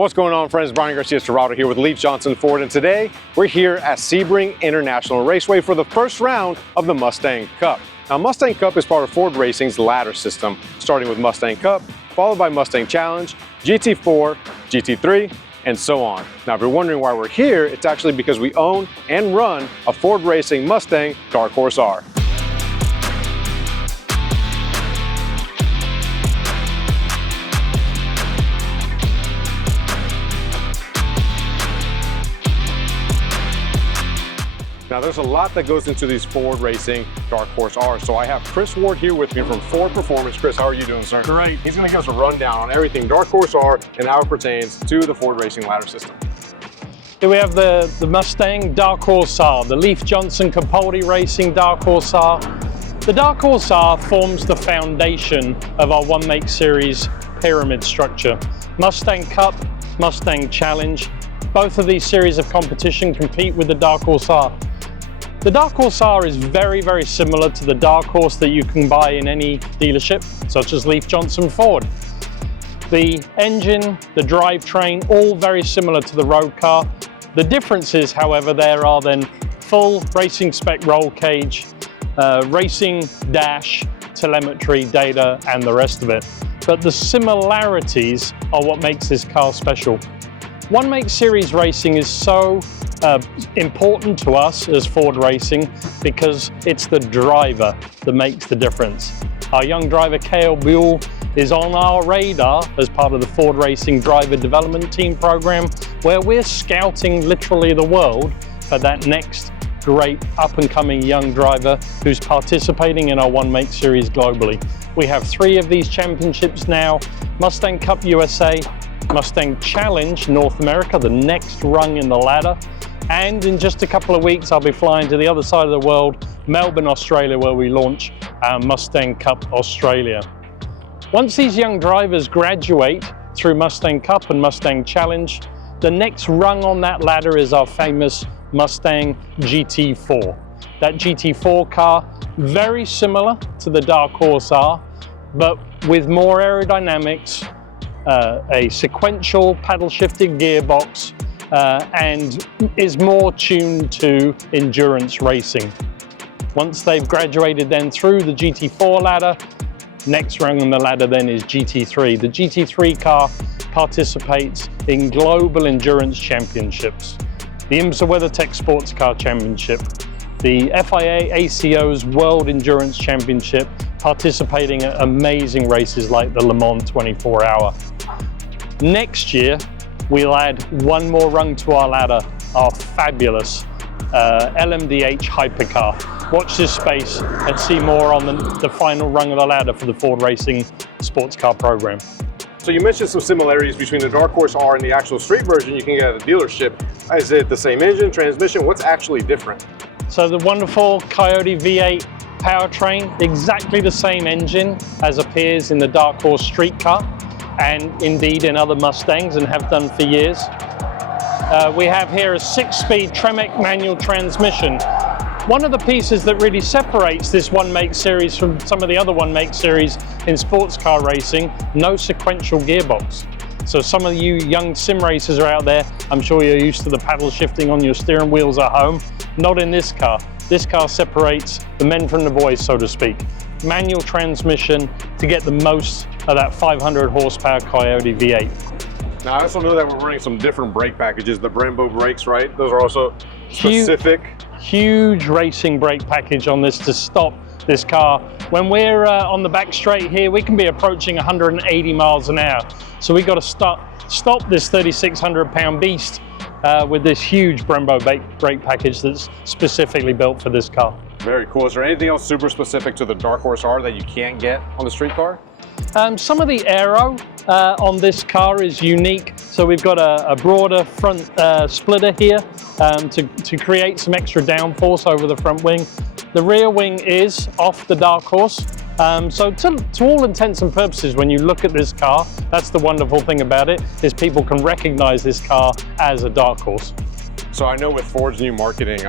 What's going on, friends? Brian Garcia-Serrato here with Leif Johnson Ford, and today we're here at Sebring International Raceway for the first round of the Mustang Cup. Now, Mustang Cup is part of Ford Racing's ladder system, starting with Mustang Cup, followed by Mustang Challenge, GT4, GT3, and so on. Now, if you're wondering why we're here, it's actually because we own and run a Ford Racing Mustang Dark Horse R. Now, there's a lot that goes into these Ford Racing Dark Horse R's. So I have Chris Ward here with me from Ford Performance. Chris, how are you doing, sir? Great. He's going to give us a rundown on everything Dark Horse R and how it pertains to the Ford Racing ladder system. Here we have the Mustang Dark Horse R, the Leif Johnson Capaldi Racing Dark Horse R. The Dark Horse R forms the foundation of our one make series pyramid structure. Mustang Cup, Mustang Challenge, both of these series of competition compete with the Dark Horse R. The Dark Horse R is very, very similar to the Dark Horse that you can buy in any dealership, such as Leif Johnson Ford. The engine, the drivetrain, all very similar to the road car. The differences, however, there are then full racing spec roll cage, racing dash, telemetry, data, and the rest of it. But the similarities are what makes this car special. One make series racing is so important to us as Ford Racing because it's the driver that makes the difference. Our young driver Cale Buell is on our radar as part of the Ford Racing Driver Development Team program, where we're scouting literally the world for that next great up-and-coming young driver who's participating in our one make series globally. We have 3 of these championships now: Mustang Cup USA, Mustang Challenge North America, the next rung in the ladder, and in just a couple of weeks I'll be flying to the other side of the world, Melbourne, Australia, where we launch our Mustang Cup Australia. Once these young drivers graduate through Mustang Cup and Mustang Challenge, the next rung on that ladder is our famous Mustang GT4. That GT4 car, very similar to the Dark Horse R, but with more aerodynamics, a sequential paddle-shifted gearbox, and is more tuned to endurance racing. Once they've graduated then through the GT4 ladder, next rung on the ladder then is GT3. The GT3 car participates in global endurance championships, the IMSA WeatherTech Sports Car Championship, the FIA ACO's World Endurance Championship, participating at amazing races like the Le Mans 24 Hour. Next year, we'll add one more rung to our ladder, our fabulous LMDH hypercar. Watch this space and see more on the final rung of the ladder for the Ford Racing sports car program. So you mentioned some similarities between the Dark Horse R and the actual street version you can get at a dealership. Is it the same engine, transmission? What's actually different? So the wonderful Coyote V8 powertrain, exactly the same engine as appears in the Dark Horse street car, and indeed in other Mustangs, and have done for years. We have here a 6-speed Tremec manual transmission. One of the pieces that really separates this one make series from some of the other one make series in sports car racing, no sequential gearbox. So some of you young sim racers are out there, I'm sure you're used to the paddle shifting on your steering wheels at home. Not in this car. This car separates the men from the boys, so to speak. Manual transmission to get the most of that 500 horsepower Coyote V8. Now, I also know that we're running some different brake packages, the Brembo brakes, right? Those are also specific. Huge racing brake package on this to stop this car. When we're on the back straight here, we can be approaching 180 miles an hour. So we got to stop this 3,600 pound beast with this huge Brembo brake package that's specifically built for this car. Very cool. Is there anything else super specific to the Dark Horse R that you can't get on the street car? Some of the aero on this car is unique. So we've got a broader front splitter here to create some extra downforce over the front wing. The rear wing is off the Dark Horse. So to all intents and purposes, when you look at this car, that's the wonderful thing about it, is people can recognize this car as a Dark Horse. So I know with Ford's new marketing,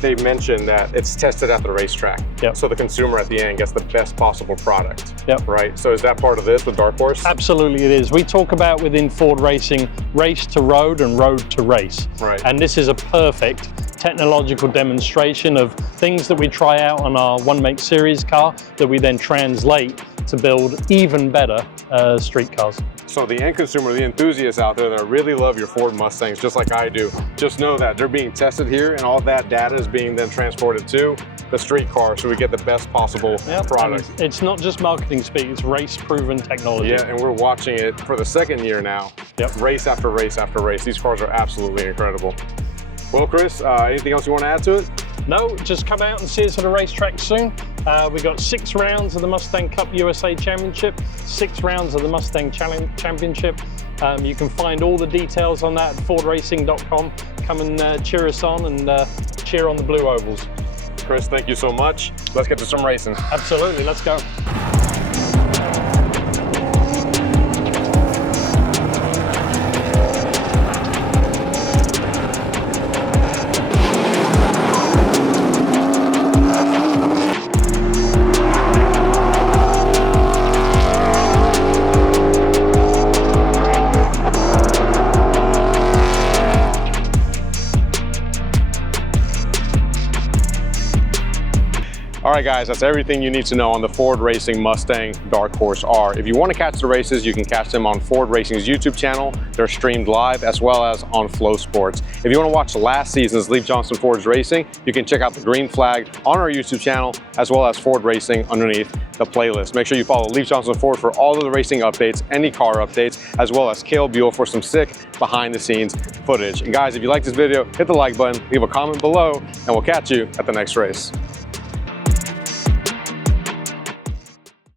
they mentioned that it's tested at the racetrack. Yep. So the consumer at the end gets the best possible product. Yep. Right? So is that part of this with Dark Horse? Absolutely it is. We talk about within Ford Racing, race to road and road to race. Right. And this is a perfect technological demonstration of things that we try out on our One Make Series car that we then translate to build even better street cars. So the end consumer, the enthusiasts out there that really love your Ford Mustangs, just like I do, just know that they're being tested here and all that data is being then transported to the street car so we get the best possible product. And it's not just marketing speak, it's race-proven technology. Yeah, and we're watching it for the second year now. Yep. Race after race after race. These cars are absolutely incredible. Well, Chris, anything else you want to add to it? No, just come out and see us at a racetrack soon. We got 6 rounds of the Mustang Cup USA Championship, 6 rounds of the Mustang Championship. You can find all the details on that at fordracing.com. Come and cheer us on and cheer on the blue ovals. Chris, thank you so much. Let's get to some racing. Absolutely, let's go. All right, guys, that's everything you need to know on the Ford Racing Mustang Dark Horse R. If you want to catch the races, you can catch them on Ford Racing's YouTube channel. They're streamed live as well as on Flow Sports. If you want to watch last season's Leif Johnson Ford's racing, you can check out the green flag on our YouTube channel as well as Ford Racing underneath the playlist. Make sure you follow Leif Johnson Ford for all of the racing updates, any car updates, as well as Cale Buell for some sick behind the scenes footage. And guys, if you like this video, hit the like button, leave a comment below, and we'll catch you at the next race.